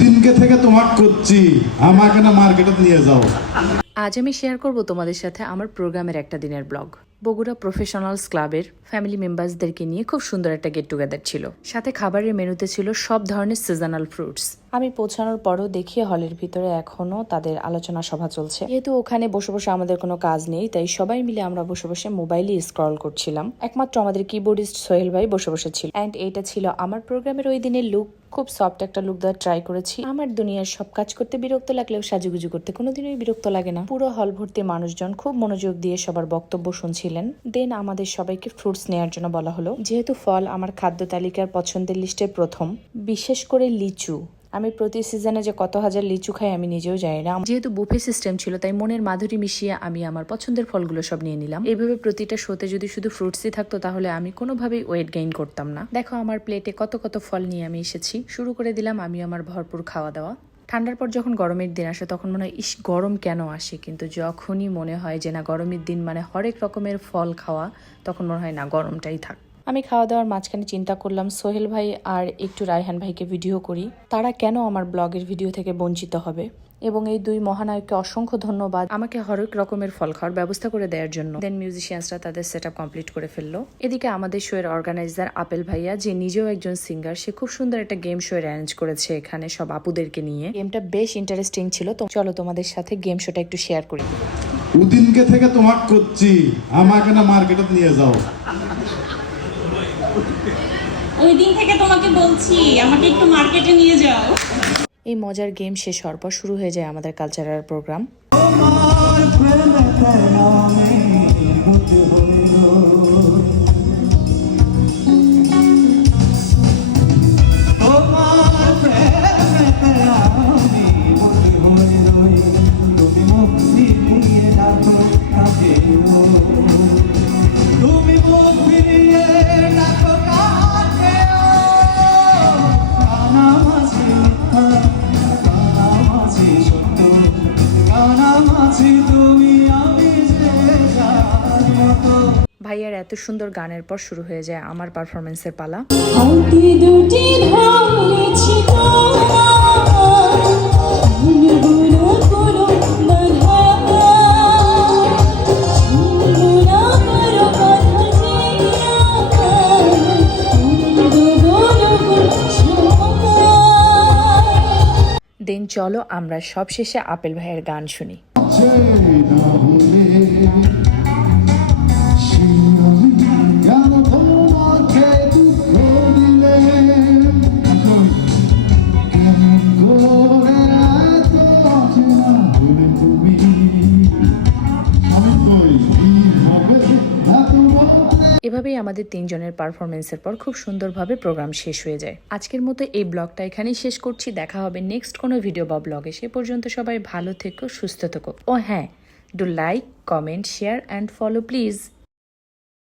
দিনকে থেকে তোমাক করছি, আমাকে না মার্কেটে নিয়ে যাও। আজ আমি শেয়ার করব তোমাদের সাথে আমার প্রোগ্রামের একটা দিনের ব্লগ। বগুড়া প্রফেশনালস ক্লাবের ফ্যামিলি মেম্বার্সদেরকে নিয়ে খুব সুন্দর একটা গেট টুগেদার ছিল। সাথে খাবারের মেনুতে ছিল সব ধরনের সিজনাল ফ্রুটস। আমি পৌঁছানোর পরও দেখি হলের ভিতরে এখনো তাদের আলোচনা সভা চলছে। যেহেতু ওখানে বসে বসে আমাদের কোনো কাজ নেই, তাই সবাই মিলে আমরা বসে বসে মোবাইলই স্ক্রল করছিলাম। একমাত্র আমাদের কিবোর্ডিস্ট সোহেল ভাই বসে বসে ছিল। অ্যান্ড এইটা ছিল আমার প্রোগ্রামের ওই দিনের লুক। খুব সফট একটা লুক দেওয়ার ট্রাই করেছি। আমার দুনিয়ার সব কাজ করতে বিরক্ত লাগলেও সাজুগুজু করতে কোনোদিনই বিরক্ত লাগে না। পুরো হল ভর্তি মানুষজন খুব মনোযোগ দিয়ে সবার বক্তব্য শুনছিলেন। দেন আমাদের সবাইকে ফ্রুটস নেওয়ার জন্য বলা হলো। যেহেতু ফল আমার খাদ্য তালিকার পছন্দের লিস্টে প্রথম, বিশেষ করে লিচু। আমি প্রতি সিজনে যে কত হাজার লিচু খাই আমি নিজেও জানি না। যেহেতু বুফে সিস্টেম ছিল, তাই মনের মাধুরী মিশিয়ে আমি আমার পছন্দের ফলগুলো সব নিয়ে নিলাম। এইভাবে প্রতিটা শোতে যদি শুধু ফ্রুটসই থাকতো তাহলে আমি কোনোভাবেই ওয়েট গেইন করতাম না। দেখো আমার প্লেটে কত কত ফল নিয়ে আমি এসেছি। শুরু করে দিলাম আমি আমার ভরপুর খাওয়া দাওয়া। ঠান্ডার পর যখন গরমের দিন আসে তখন মনে হয় ইস গরম কেন আসে, কিন্তু যখনই মনে হয় যে না গরমের দিন মানে হরেক রকমের ফল খাওয়া, তখন মনে হয় না গরমটাই থাক। আমি খাওয়া দাওয়ার মাঝখানে চিন্তা করলাম সোহেল ভাই আর একটু রায়হান ভাইকে ভিডিও করি। তারা কেন আমার ব্লগের ভিডিও থেকে বঞ্চিত হবে? এবং এই দুই মহানায়ককে অসংখ্য ধন্যবাদ আমাকে হরেক রকমের ফল খাওয়ার ব্যবস্থা করে দেওয়ার জন্য। দেন মিউজিশিয়ানসরা তাদের সেট আপ কমপ্লিট করে ফেললো। এদিকে আমাদের শো এর অর্গানাইজার আপেল ভাইয়া, যে নিজেও একজন সিঙ্গার, সে খুব সুন্দর একটা গেম শো অ্যারেঞ্জ করেছে এখানে সব আপুদেরকে নিয়ে। গেমটা বেশ ইন্টারেস্টিং ছিল। তো চলো তোমাদের সাথে গেম শোটা একটু শেয়ার করি। দিনকে থেকে তোমাক করছি, আমাকে না মার্কেটে নিয়ে যাও। ওই দিন থেকে তোমাকে বলছি আমাকে একটু মার্কেটে নিয়ে যাও। এই মজার গেম শেষ হওয়ার পর শুরু হয়ে যায় আমাদের কালচারাল প্রোগ্রাম। ভাইয়ার এত সুন্দর গানের পর শুরু হয়ে যায় আমার পারফরমেন্সের পালা। দেন চলো আমরা সবশেষে আপেল ভাইয়ের গান শুনি। এভাবেই আমাদের তিনজনের পারফরমেন্সের পর খুব সুন্দরভাবে প্রোগ্রাম শেষ হয়ে যায়। আজকের মতো এই ব্লগটা এখানেই শেষ করছি। দেখা হবে নেক্সট কোনো ভিডিও বা ব্লগে। সে পর্যন্ত সবাই ভালো থেকো, সুস্থ থেকো। ও হ্যাঁ, do like, comment, share and follow please.